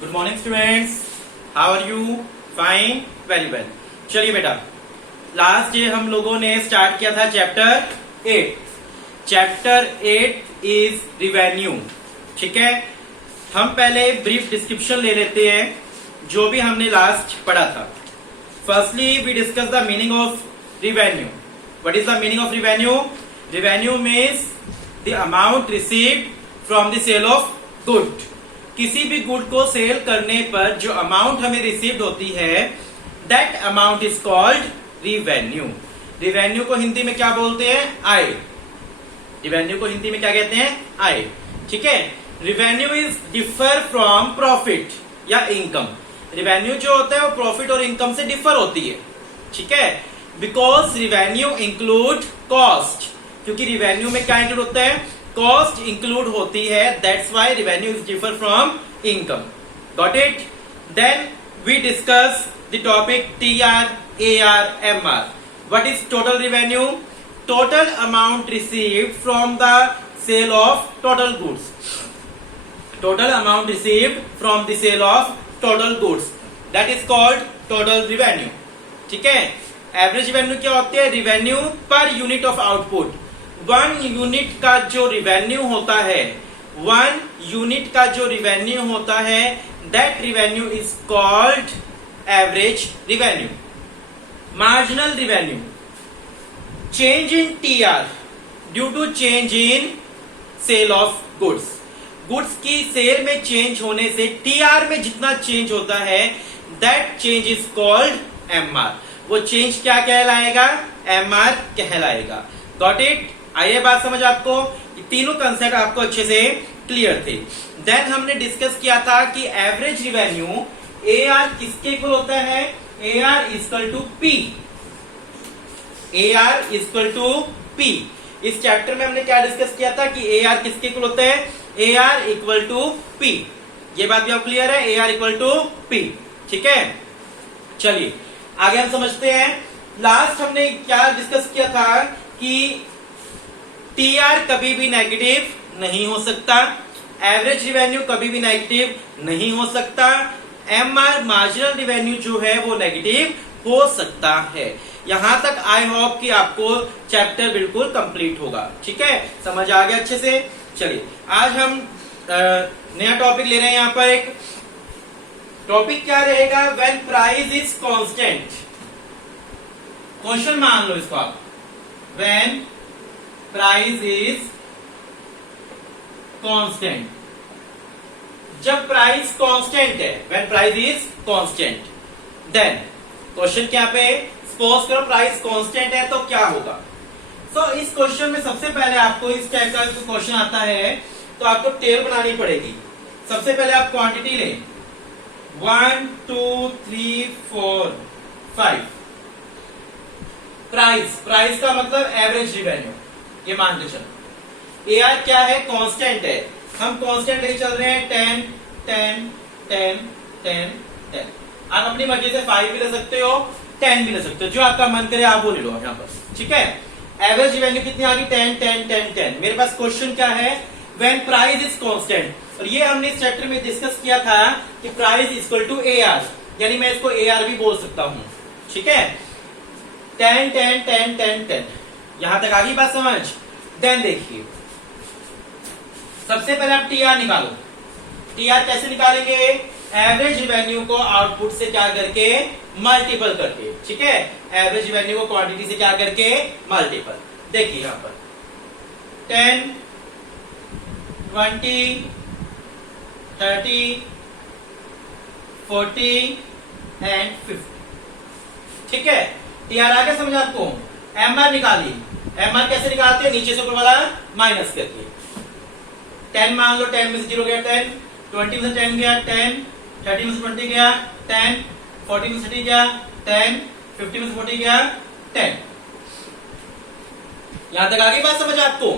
Good morning students, how are you? Fine, very well. चलिए बेटा, last day हम लोगों ने स्टार्ट किया था चैप्टर 8। Chapter 8 is revenue. ठीक है, हम पहले ब्रीफ डिस्क्रिप्शन ले लेते हैं जो भी हमने लास्ट पढ़ा था। Firstly we discuss the meaning of revenue. What is the meaning of revenue? Revenue means the amount received from the sale of good. किसी भी गुड को सेल करने पर जो अमाउंट हमें रिसीव्ड होती है, that amount is called revenue. Revenue को हिंदी में क्या बोलते हैं? आय। रिवेन्यू को हिंदी में क्या कहते हैं? आय। ठीक है, revenue is differ from profit या इनकम। रिवेन्यू जो होता है वो प्रॉफिट और इनकम से डिफर होती है। ठीक है, बिकॉज रिवेन्यू इंक्लूड कॉस्ट। क्योंकि रिवेन्यू में क्या इंक्लूड होता है? कॉस्ट इंक्लूड होती है। That's why revenue is differ from income. Got it? Then we discuss the topic TR, AR, MR. What is total revenue? Total amount received from the sale of total goods. Total amount received from the sale of total goods. That is called total revenue. ठीक है, average revenue क्या होती है? Revenue per unit of output. 1 unit का जो revenue होता है, 1 unit का जो रिवेन्यू होता है, that revenue is called average revenue. Marginal revenue, change in TR due to change in sale of goods. Goods की सेल में चेंज होने से TR में जितना चेंज होता है, that change is called MR। वो चेंज क्या कहलाएगा? MR कहलाएगा। Got it? आइए बात समझ आपको। ये तीनों कंसेप्ट आपको अच्छे से क्लियर थे। देन हमने डिस्कस किया था कि एवरेज रिवेन्यू AR किसके इक्वल होता है? AR equal to P। AR equal to P। इस चैप्टर में हमने क्या डिस्कस किया था कि AR किसके इक्वल होता है? AR equal to P। ये बात भी आप क्लियर है? AR equal to P। ठीक है, चलिए आगे हम समझते हैं। लास्ट हमने क्या डिस्कस किया था कि TR कभी भी नेगेटिव नहीं हो सकता, एवरेज रिवेन्यू कभी भी नेगेटिव नहीं हो सकता, MR मार्जिनल रिवेन्यू जो है वो नेगेटिव हो सकता है। यहां तक आई होप कि आपको चैप्टर बिल्कुल कंप्लीट होगा। ठीक है, समझ आ गया अच्छे से? चलिए आज हम नया टॉपिक ले रहे हैं। यहां पर एक टॉपिक क्या रहेगा? When price is constant. Question मान लो इसको आप, व्हेन प्राइस इज कांस्टेंट। जब प्राइस कांस्टेंट है, when price is constant, then question क्या पे? सपोज करो प्राइस कांस्टेंट है तो क्या होगा? सो इस क्वेश्चन में सबसे पहले आपको इस टाइप का क्वेश्चन आता है तो आपको टेबल बनानी पड़ेगी। सबसे पहले आप क्वांटिटी लें, 1 2 3 4 5। प्राइस का मतलब एवरेज रिवेन्यू, ये मान के चलो। AR क्या है? कांस्टेंट है। हम कांस्टेंट लेके चल रहे हैं 10 10 10 10 10। आप अपनी मर्जी से 5 भी ले सकते हो, 10 भी ले सकते हो, जो आपका मन करे आप वो ले लो यहाँ पर। ठीक है, एवरेज रिवेन्यू कितनी आ गई? 10 10 10 10। मेरे पास क्वेश्चन क्या है? When price is constant. और ये हमने इस चैप्टर में डिस्कस किया था कि प्राइस इक्वल टू AR, यानी मैं इसको AR भी बोल सकता हूं। ठीक है, 10 10 10 10 10। यहां तक आ गई बात समझ? देन देखिए, सबसे पहले आप TR निकालो। TR कैसे निकालेंगे? एवरेज रिवेन्यू को आउटपुट से क्या करके? मल्टीपल करके। ठीक है, एवरेज रिवेन्यू को क्वांटिटी से क्या करके? मल्टीपल। देखिए यहां पर 10 20 30 40 एंड 50। ठीक है, TR आ गया समझ आपको? MR निकाली। MR कैसे निकालते हैं? नीचे से ऊपर वाला माइनस करके। 10 मान लो, 10 में से 0 गया 10, 20 में से 10 गया 10, 30 में से 20 गया 10, 40 में से 30 गया 10, 50 में से 40 गया 10। यहां तक आ गई बात समझ आपको?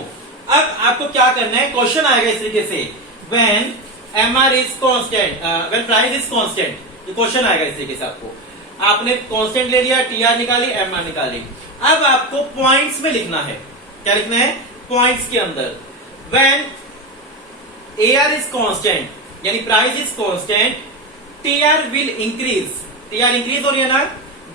अब आपको क्या करना है? क्वेश्चन आएगा इस तरीके से, when MR is constant, when price is constant. ये क्वेश्चन आएगा इस तरीके से आपको। आपने कांस्टेंट ले लिया, TR निकाली, MR निकाली। अब आपको पॉइंट्स में लिखना है। क्या लिखना है? पॉइंट्स के अंदर। व्हेन AR इज कांस्टेंट, यानी price is constant, TR will increase, TR increase हो रही है ना,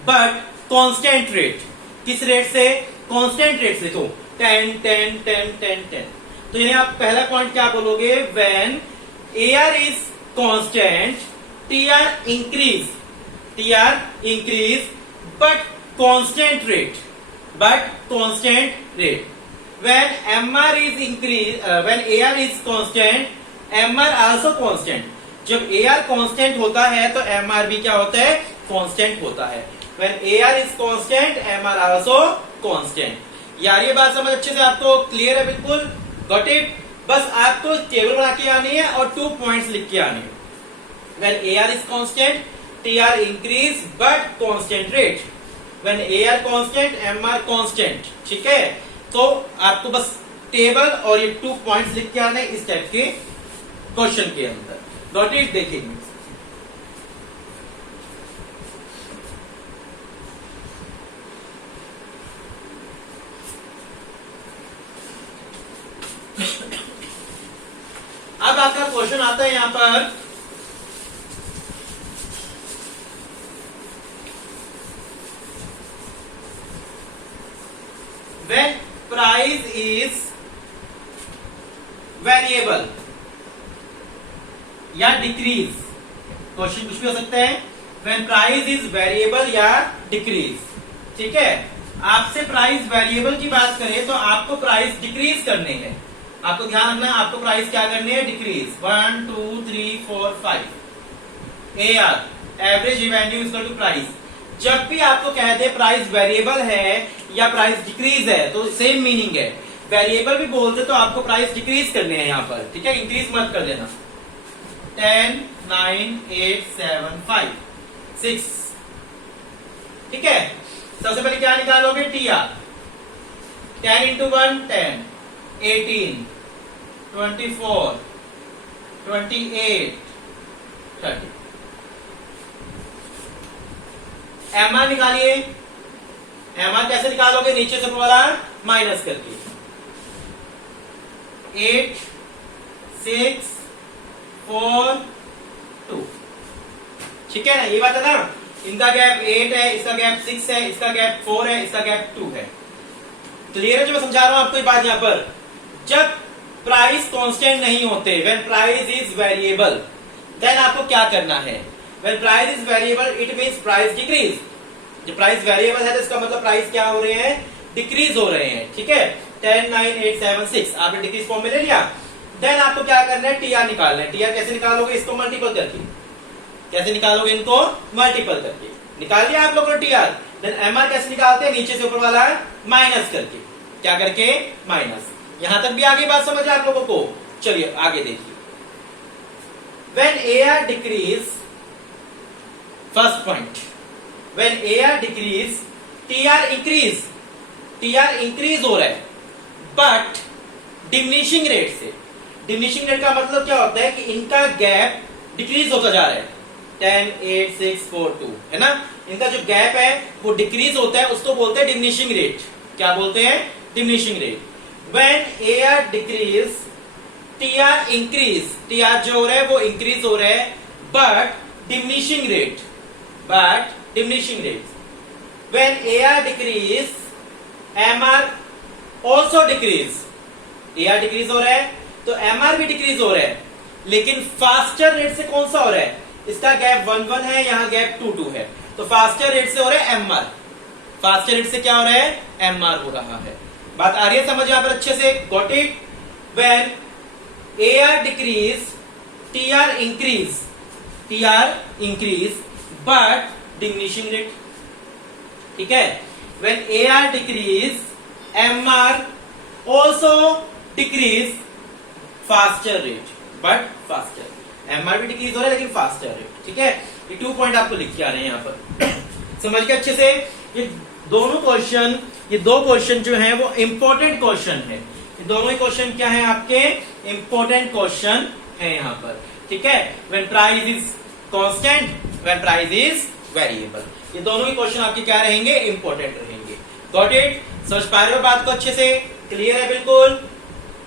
बट कांस्टेंट रेट, किस रेट से? कांस्टेंट रेट से। तो 10 10 10 10 10, तो यानी आप पहला पॉइंट क्या बोलोगे? When AR is constant TR increase, TR increase but constant rate, but constant rate. when mr is increase when ar is constant, mr also constant। जब ar constant होता है तो mr भी क्या होता है? constant होता है। when ar is constant, mr also constant। यार ये बात समझ अच्छे से आपको क्लियर है? बिल्कुल गॉट इट। बस आपको टेबल बना के आनी है और 2 पॉइंट्स लिख के आने हैं। when ar is constant, tr increase but constant rate। when ar constant, mr constant। ठीक है, तो आपको बस टेबल और ये 2 पॉइंट्स लिख के आने इस टाइप के क्वेश्चन के अंदर। Got it? देखेंगे अब आपका क्वेश्चन आता है यहां पर, when price is variable या डिक्रीज, क्वेश्चन कुछ भी हो सकता है। when price is variable या डिक्रीज, ठीक है, आपसे प्राइस वेरिएबल की बात करें तो आपको प्राइस डिक्रीज करने हैं। आपको ध्यान रखना है, आपको प्राइस क्या करनी है? Decrease. 1 2 3 4 5 AR average revenue equal to price. जब भी आपको कह दे प्राइस वेरिएबल है या प्राइस डिक्रीज है तो सेम मीनिंग है। वेरिएबल भी बोलते तो आपको प्राइस डिक्रीज करने हैं यहां पर, ठीक है, इंक्रीज मत कर देना। 10 9 8 7 5 6, ठीक है। सबसे पहले क्या निकालोगे? टीआर। 10 इंटू 1 10, 18 24 28 30। एमआर निकालिए। एमआर कैसे निकालोगे? नीचे से वाला माइनस करके। 8 6 4 2, ठीक है ना, ये बात है ना। इनका गैप 8 है, इसका गैप 6 है, इसका गैप 4 है, इसका गैप 2 है। क्लियर है जो मैं समझा रहा हूं आपको ये बात? यहां पर जब प्राइस कांस्टेंट नहीं होते, when price is variable, then आपको क्या करना है? When price is variable it means price decrease. जब प्राइस वेरिएबल है तो इसका मतलब प्राइस क्या हो रहे हैं? डिक्रीज हो रहे हैं, ठीक है। 10 9 8 7 6 आपने डिक्रीज फॉर्म में ले लिया। देन आपको क्या करना है? टीआर निकालना है। टीआर कैसे निकालोगे? इसको मल्टीपल करके। कैसे निकालोगे? इनको मल्टीपल करके। निकाल लिया आप लोगों ने टीआर। देन एमआर कैसे निकालते हैं? नीचे से ऊपर वाला माइनस करके। क्या करके? माइनस। यहां तक भी आगे बात समझ आप लोगों को? चलिए आगे देखिए। When AR decrease, first point, when AR decrease TR increase. TR increase हो रहा है बट डिमिनिशिंग रेट से। डिमिनिशिंग रेट का मतलब क्या होता है कि इनका गैप डिक्रीज होता जा रहा है। 10 8 6 4 2, है ना। इनका जो गैप है वो डिक्रीज होता है, उसको बोलते हैं डिमिनिशिंग रेट। क्या बोलते हैं? Diminishing rate. When AR decrease TR increase. TR जो हो रहा है वो इंक्रीज हो रहा है but diminishing rate, but diminishing rate. When AR decrease MR also decrease. AR decrease हो रहा है तो एमआर भी डिक्रीज हो रहा है, लेकिन फास्टर रेट से कौन सा हो रहा है? इसका गैप 1 1 है, यहां गैप 2 2 है, तो फास्टर रेट से हो रहा है एमआर। फास्टर रेट से क्या हो रहा है? एमआर हो रहा है। बात आ रही है समझ यहां पर अच्छे से? Got it? When AR decrease TR increase, TR increase but diminishing rate, ठीक है। When AR decrease MR also decrease faster rate but faster. MR भी डिक्रीज हो रहा है लेकिन फास्टर रेट, ठीक है। ये 2 पॉइंट आपको लिख के आ रहे हैं यहां पर। समझ के अच्छे से? ये दोनों क्वेश्चन, ये 2 क्वेश्चन जो हैं वो इंपॉर्टेंट क्वेश्चन है। ये दोनों ही क्वेश्चन क्या है आपके? इंपॉर्टेंट क्वेश्चन है यहां पर, ठीक है। When price is constant, when price is variable, ये दोनों ही क्वेश्चन आपके क्या रहेंगे? इंपॉर्टेंट रहेंगे। Got it? समझ पा रहे हो बात को अच्छे से? क्लियर है? बिल्कुल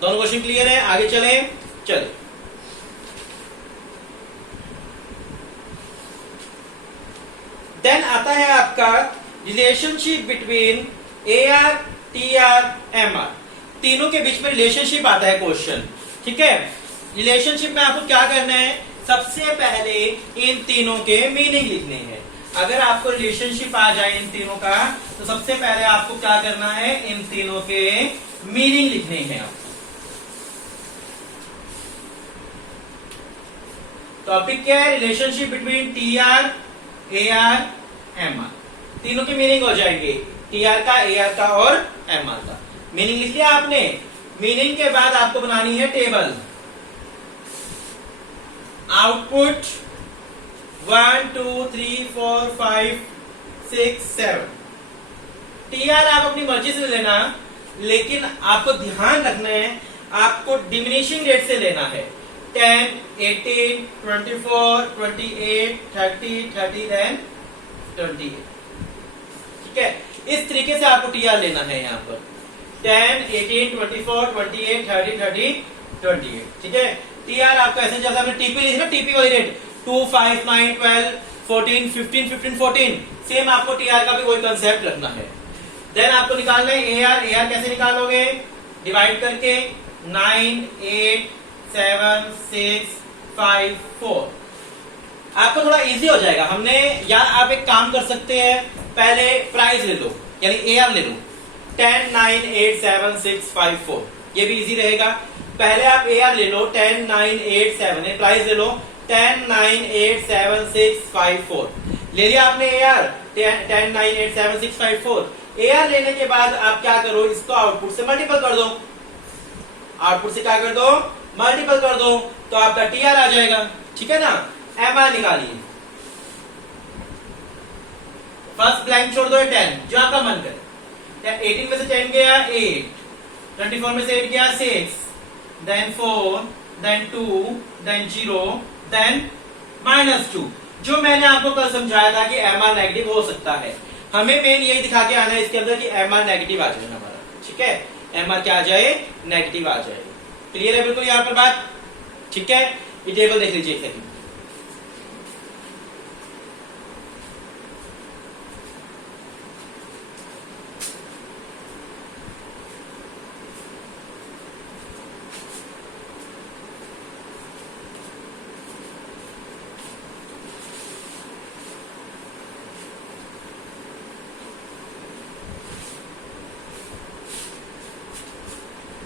दोनों क्वेश्चन क्लियर है? आगे चले। चले देन आता है आपका relationship between AR, TR, MR, तीनों के बीच में रिलेशनशिप आता है क्वेश्चन। ठीक है, रिलेशनशिप में आपको क्या करना है, सबसे पहले इन तीनों के मीनिंग लिखने हैं। अगर आपको रिलेशनशिप आ जाए इन तीनों का, तो सबसे पहले आपको क्या करना है, इन तीनों के मीनिंग लिखने हैं आपको। टॉपिक क्या है, relationship between TR, AR, MR, तीनों के मीनिंग हो जाएंगे, TR का, AR का और MR का। मीनिंग लिख लिया आपने। मीनिंग के बाद आपको बनानी है टेबल। आउटपुट 1 2 3 4 5 6 7। TR आप अपनी मर्जी से लेना, लेकिन आपको ध्यान रखना है आपको डिमिनिशिंग रेट से लेना है। 10, 18, 24, 28, 30, 30 देन 28। ठीक है, इस तरीके से आपको TR लेना है यहाँ पर 10, 18, 24, 28, 30, 30, 28। ठीक है, TR आपका ऐसे जैसे हमने TP लिखी ना, TP वाली रेट 2, 5, 9, 12, 14, 15, 15, 14, सेम आपको TR का भी वही कंसेप्ट रखना है। देन आपको निकालना है AR कैसे निकालोगे, डिवाइड करके 9, 8, 7, 6, 5, 4। आपको थोड़ा इजी हो जाएगा। हमने, या आप एक काम कर सकते हैं, पहले प्राइस ले लो, यानी AR ले लो 10, 9, 8, 7, 6, 5, 4, ये भी इजी रहेगा। पहले आप AR ले लो 10, 9, 8, 7, प्राइस ले लो 10, 9, 8, 7, 6, 5, 4। ले लिया आपने AR 10, 9, 8, 7, 6, 5, 4। AR लेने के बाद आप क्या करो, इसको आउटपुट से मल्टीपल कर दो। आउटपुट से क्या कर दो, मल्टीपल कर दो, तो आपका TR आ जाएगा। ठीक है ना। MR निकालिए, फर्स्ट ब्लैंक छोड़ दो 10, जो आपका मन करे। 18 में से 10 गया 8, 24 में से 8 गया 6, देन 4, देन 2, देन 0, देन -2। जो मैंने आपको कल समझाया था कि MR नेगेटिव हो सकता है, हमें मेन यही दिखा के आना है इसके अंदर कि MR नेगेटिव आ जाए हमारा। ठीक है, MR क्या आ जाए, नेगेटिव आ जाए। क्लियर है बिल्कुल यहाँ पर बात। ठीक है, ये टेबल देख लीजिए एक सेकंड।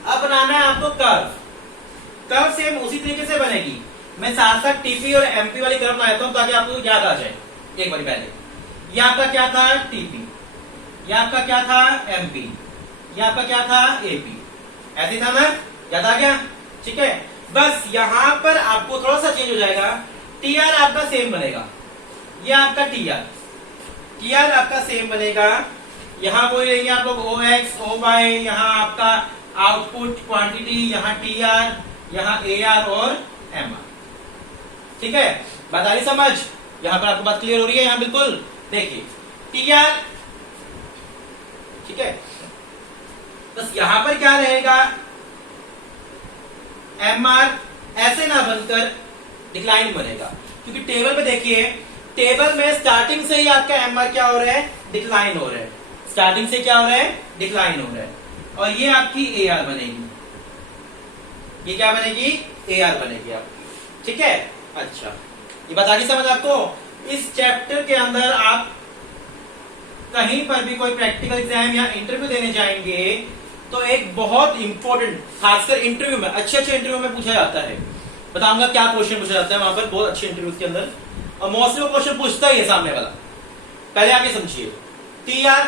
अब बनाना है आपको कर्व। कर्व सेम उसी तरीके से बनेगी। मैं साथ साथ टीपी और एमपी वाली कर्व बनाता हूं ताकि आपको याद आ जाए। एक बार पहले ये आपका क्या था, टीपी, ये आपका क्या था, एमपी, ये आपका क्या था, एपी। ऐसे था ना, याद आ गया। ठीक है, बस यहां पर आपको थोड़ा सा चेंज हो जाएगा। टीआर आपका सेम बनेगा, ये आपका टीआर, टीआर आपका सेम बनेगा। यहां कोई लेंगे आप लोग OX, OY, यहां आपका आउटपुट क्वांटिटी, यहाँ TR, यहाँ AR और MR। ठीक है, बात आ रही समझ, यहां पर आपको बात क्लियर हो रही है। यहाँ बिल्कुल देखिए TR। ठीक है, बस यहां पर क्या रहेगा, MR ऐसे ना बनकर डिक्लाइन बनेगा, क्योंकि टेबल में देखिए, टेबल में स्टार्टिंग से ही आपका MR क्या हो रहा है, डिक्लाइन हो रहा है। स्टार्टिंग से क्या हो रहा है, डिक्लाइन हो रहा है। और ये आपकी AR बनेगी, ये क्या बनेगी, AR बनेगी आपकी। ठीक है, अच्छा, ये बता दी समझ आपको। इस चैप्टर के अंदर आप कहीं पर भी कोई प्रैक्टिकल एग्जाम या इंटरव्यू देने जाएंगे तो एक बहुत इंपॉर्टेंट, खासकर इंटरव्यू में, अच्छे इंटरव्यू में पूछा जाता है। बताऊंगा क्या क्वेश्चन पूछा जाता है वहां पर, बहुत अच्छे इंटरव्यू के अंदर, और मोस्टली क्वेश्चन पूछता ही है सामने वाला। पहले आप ये समझिए, TR,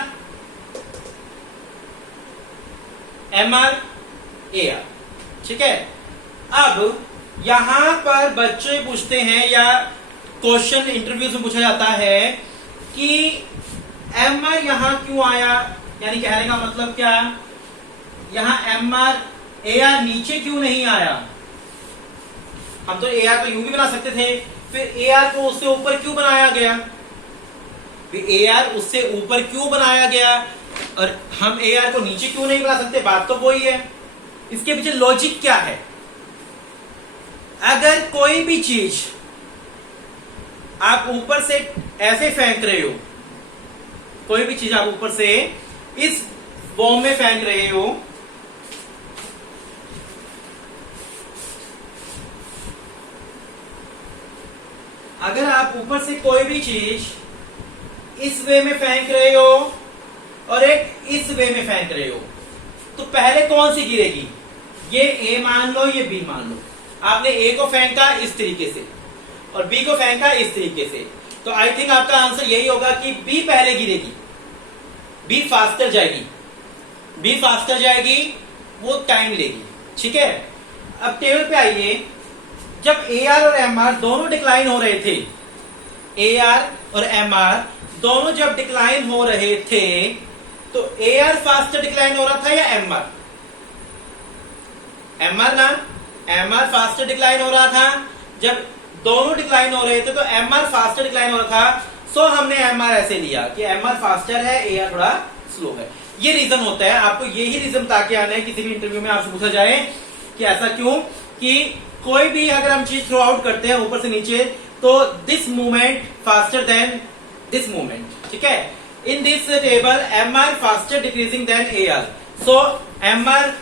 MR, AR। ठीक है, अब यहां पर बच्चे पूछते हैं या क्वेश्चन इंटरव्यू में पूछा जाता है कि MR यहां क्यों आया, यानी कहने का मतलब क्या, यहां MR AR नीचे क्यों नहीं आया। हम तो AR को यूं भी बना सकते थे, फिर AR को उससे ऊपर क्यों बनाया गया, फिर AR उससे ऊपर क्यों बनाया गया, और हम AR को नीचे क्यों नहीं बना सकते। बात तो वही है, इसके पीछे लॉजिक क्या है। अगर कोई भी चीज आप ऊपर से ऐसे फेंक रहे हो, कोई भी चीज आप ऊपर से इस बॉम्ब में फेंक रहे हो, अगर आप ऊपर से कोई भी चीज इस वे में फेंक रहे हो और एक इस वे में फेंक रहे हो, तो पहले कौन सी गिरेगी? ये ए मान लो, ये बी मान लो। आपने ए को फेंका इस तरीके से और बी को फेंका इस तरीके से, तो आई थिंक आपका आंसर यही होगा कि बी पहले गिरेगी, बी फास्टर जाएगी, बी फास्टर जाएगी, वो टाइम लेगी। ठीक है, अब टेबल पे आइए। जब ए आर और एम आर दोनों डिक्लाइन हो रहे थे, ए आर और एम आर दोनों जब डिक्लाइन हो रहे थे, तो ए आर फास्टर डिक्लाइन हो रहा था या एम आर? एम आर ना, एम आर फास्टर डिक्लाइन हो रहा था। जब दोनों डिक्लाइन हो रहे थे तो एम आर फास्टर डिक्लाइन हो रहा था, सो हमने एम आर ऐसे लिया कि एम आर फास्टर है, ए आर थोड़ा स्लो है। ये रीजन होता है, आपको यही रीजन ताकि आना है किसी भी इंटरव्यू में आपसे पूछा जाए कि ऐसा क्यों, कि कोई भी अगर हम चीज थ्रो आउट करते हैं ऊपर से नीचे, तो this movement faster than this movement. ठीक है, in this table M R faster decreasing than A R, so M R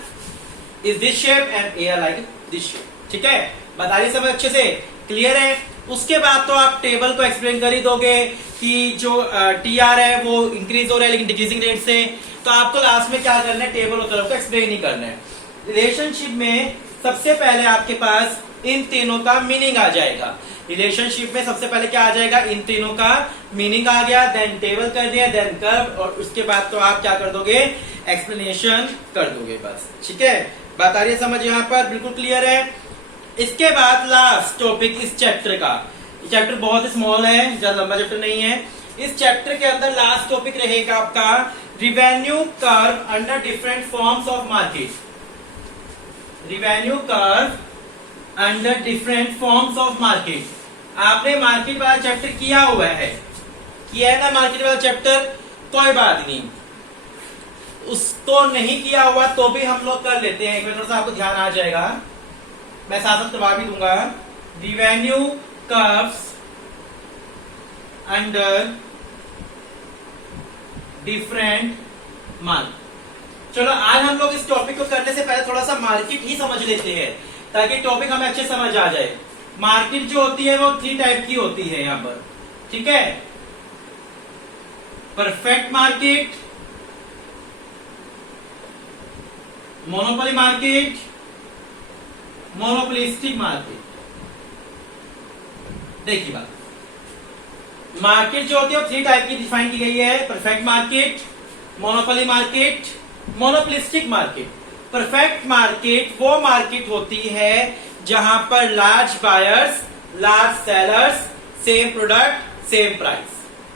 is this shape and A R like this shape. ठीक है, बता रही सब अच्छे से क्लियर है। उसके बाद तो आप टेबल को एक्सप्लेन कर ही दोगे कि जो टी आर है वो इंक्रीज हो रहा है लेकिन डिक्रीजिंग रेट से, तो आपको लास्ट में क्या करना है, टेबल और तरफ को एक्सप्लेन ही करना है। रिलेशनशिप में सबसे पहले आपके पास इन तीनों का मीनिंग आ जाएगा। रिलेशनशिप में सबसे पहले क्या आ जाएगा, इन तीनों का मीनिंग आ गया, देन टेबल कर दिया, देन कर्व, और उसके बाद तो आप क्या कर दोगे, एक्सप्लेनेशन कर दोगे बस। ठीक है, बात आ रही है समझ यहाँ पर, बिल्कुल क्लियर है। इसके बाद लास्ट टॉपिक इस चैप्टर का, चैप्टर बहुत स्मॉल है, ज्यादा लंबा चैप्टर नहीं है। इस चैप्टर के अंदर लास्ट टॉपिक रहेगा आपका revenue curve under different forms of market. Revenue curve under different forms of market. आपने मार्केट वाला चैप्टर किया हुआ है, किया है ना मार्केट वाला चैप्टर, कोई बात नहीं। उसको नहीं किया हुआ तो भी हम लोग कर लेते हैं, एक मिनट से आपको ध्यान आ जाएगा, मैं साथ साथ करवा भी दूंगा। Revenue curves under different market. चलो आज हम लोग इस टॉपिक को करने से पहले थोड़ा सा मार्केट ही समझ लेते हैं, ताकि टॉपिक हमें अच्छे समझ आ जाए। मार्केट जो होती है वो 3 टाइप की होती है यहां पर। ठीक है, perfect market, monopoly market, monopolistic market. देखिए बात, मार्केट जो होती है वो 3 टाइप की डिफाइन की गई है, perfect market, monopoly market, monopolistic market. Perfect market वो मार्केट होती है जहां पर large buyers, large sellers, same product same price.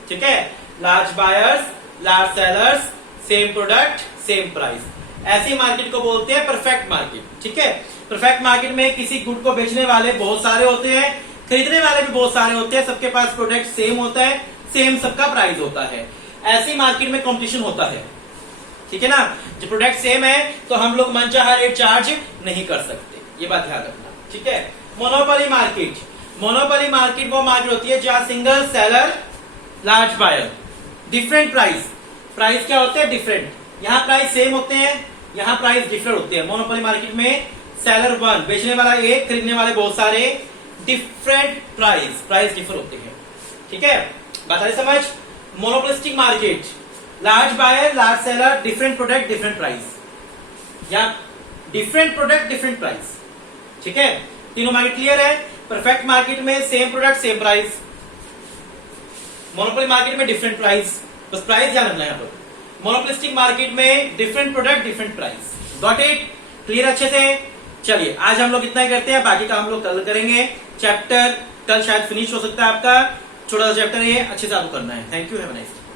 ठीक है, large buyers, large sellers, same product same price, ऐसी मार्केट को बोलते हैं परफेक्ट मार्केट। ठीक है, परफेक्ट मार्केट में किसी गुड को बेचने वाले बहुत सारे होते हैं, खरीदने वाले भी बहुत सारे होते हैं, सबके पास प्रोडक्ट सेम होता है, सेम सबका प्राइस होता है। ऐसी मार्केट में कंपटीशन होता है। ठीक है ना, जो प्रोडक्ट सेम है तो हम लोग मनचाहा रेट चार्ज नहीं कर सकते, ये बात ध्यान रखना। ठीक है, मोनोपोली मार्केट, मोनोपोली मार्केट वो मार्केट होती है जहां single seller, large buyer, different price. Price क्या होते हैं, डिफरेंट। यहाँ प्राइस सेम होते हैं, यहाँ प्राइस डिफरेंट होते हैं। मोनोपोली मार्केट में सेलर 1, बेचने वाला 1, खरीदने वाले बहुत सारे, डिफरेंट प्राइस, प्राइस डिफर होते हैं। ठीक है, बात आ रही समझ। Monopolistic market, large buyer, large seller, different product different price, या डिफरेंट प्रोडक्ट डिफरेंट प्राइस। ठीक है, तीनों मार्केट क्लियर है। परफेक्ट मार्केट में same product same price, monopoly market में डिफरेंट प्राइस, बस प्राइस ध्यान रखना है यहाँ पर। मोनोपोलिस्टिक मार्केट में different product different price. Got it, clear अच्छे से। चलिए आज हम लोग इतना ही करते हैं, बाकी का हम लोग कल करेंगे। चैप्टर कल शायद फिनिश हो सकता है आपका, छोटा सा चैप्टर है, अच्छे से आपको करना है। Thank you, have a nice day.